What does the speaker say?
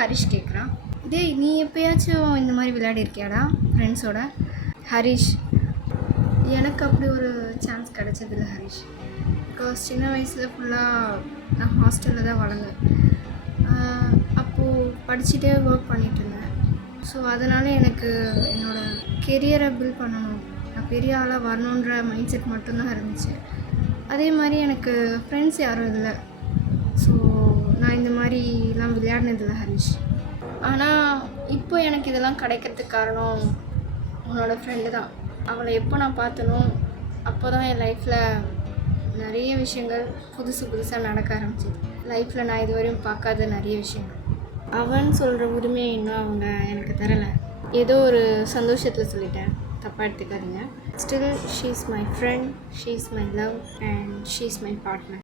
ஹரிஷ் கேட்குறான். டேய், நீ எப்போயாச்சும் இந்த மாதிரி விளையாடி இருக்கியாடா ஃப்ரெண்ட்ஸோட? ஹரிஷ்: எனக்கு அப்படி ஒரு சான்ஸ் கிடச்சதில்ல ஹரிஷ். பிகாஸ் சின்ன வயசில் ஃபுல்லாக நான் ஹாஸ்டலில் தான் வளர்ந்தேன். அப்போது படிச்சுட்டே ஒர்க் பண்ணிகிட்ருந்தேன். ஸோ அதனால் எனக்கு என்னோடய கெரியரை பில்ட் பண்ணணும், நான் பெரிய ஆளாக வரணுன்ற மைண்ட் செட் மட்டும்தான் இருந்துச்சு. அதே மாதிரி எனக்கு ஃப்ரெண்ட்ஸ் யாரும் இல்லை. ஸோ நான் இந்த மாதிரிலாம் விளையாடினதில்லை ஹரிஷ். ஆனால் இப்போ எனக்கு இதெல்லாம் கிடைக்கிறதுக்கு காரணம் உன்னோட ஃப்ரெண்டு தான். அவளை எப்போ நான் பார்த்தனோ அப்போ தான் என் லைஃப்பில் நிறைய விஷயங்கள் புதுசாக நடக்க ஆரம்பிச்சிது. லைஃப்பில் நான் இதுவரையும் பார்க்காத நிறைய விஷயங்கள். அவன் சொல்கிற உரிமையை இன்னும் அவங்க எனக்கு தரலை. ஏதோ ஒரு சந்தோஷத்தில் சொல்லிட்டேன், தப்பாக எடுத்துக்காதீங்க. Still she is my friend, she is my love and she is my partner.